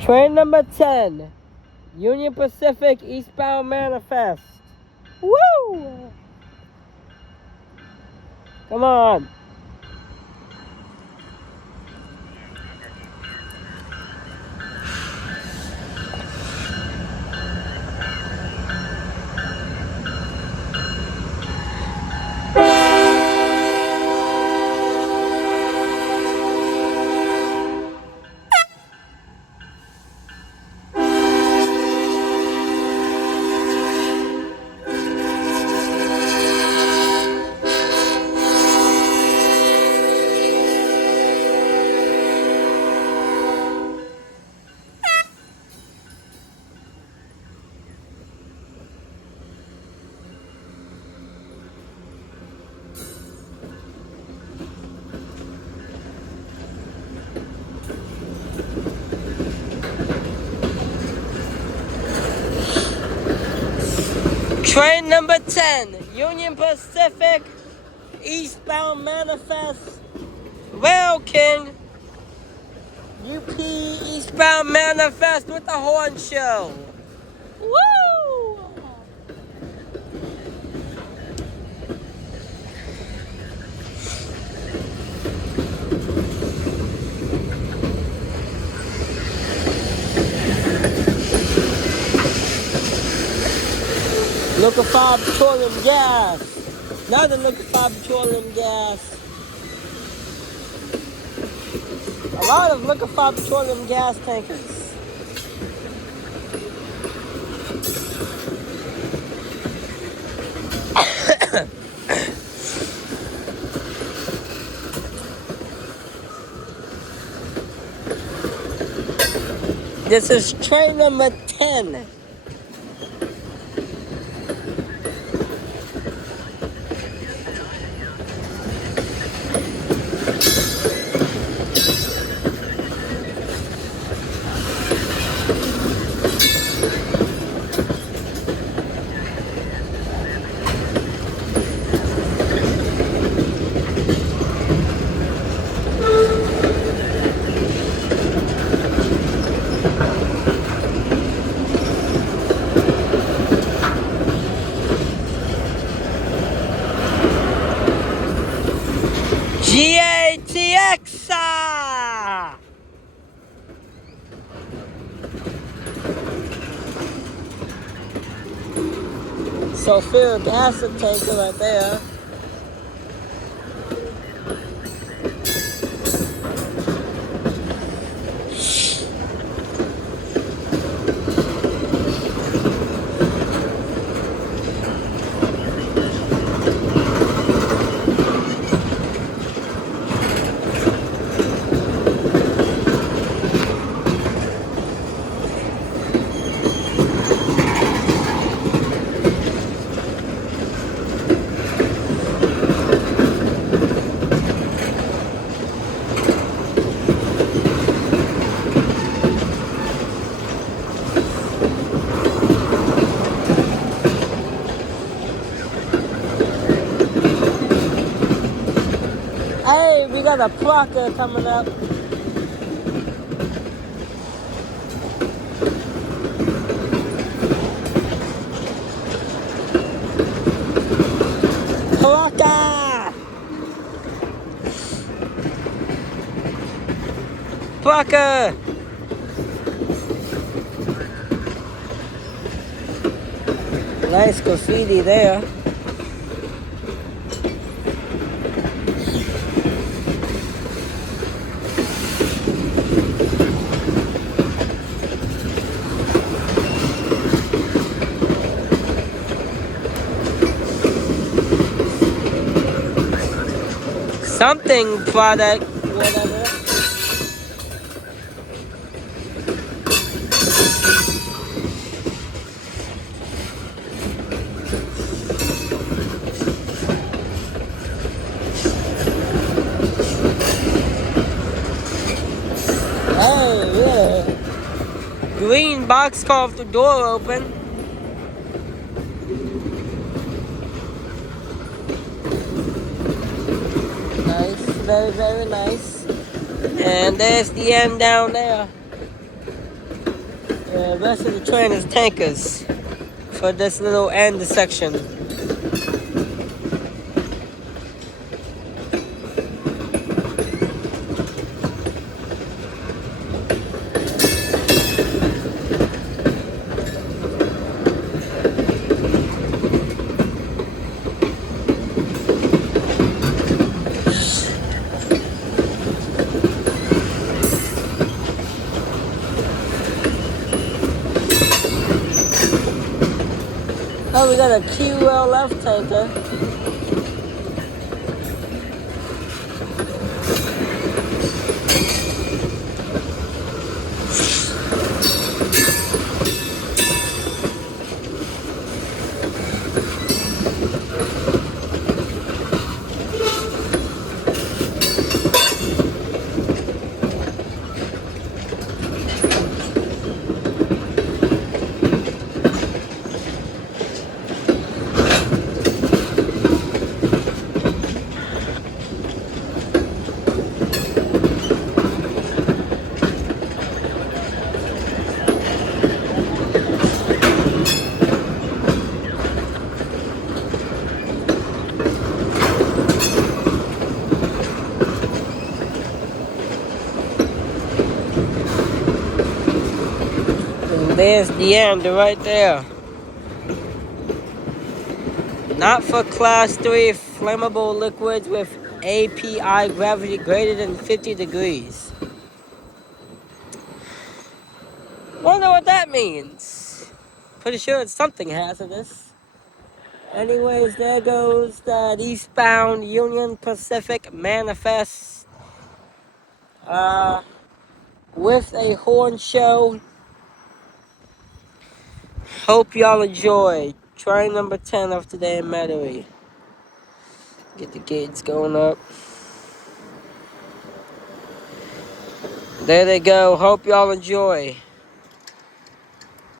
Train number 10, Union Pacific Eastbound Manifest. Woo! Come on. Train number 10, Union Pacific Eastbound Manifest. Well, King, UP Eastbound Manifest with the horn show. Woo! Liquefied petroleum gas. Another liquefied petroleum gas. A lot of liquefied petroleum gas tankers. This is train number 10. GATX! Sulfuric acid tanker right there. Hey, we got a plucker coming up. Plucker! Plucker! Nice graffiti there. Something product, whatever. Hey, yeah. Green boxcar with the door open. Very, very nice. And there's the end down there. The rest of the train is tankers for this little end section. Oh, we got a QLF tanker. And there's the end right there. Not for class 3 flammable liquids with API gravity greater than 50 degrees. Wonder what that means. Pretty sure it's something hazardous. Anyways, there goes that Eastbound Union Pacific Manifest with a horn show. Hope y'all enjoy. Train number 10 of today in Metairie. Get the gates going up. There they go. Hope y'all enjoy.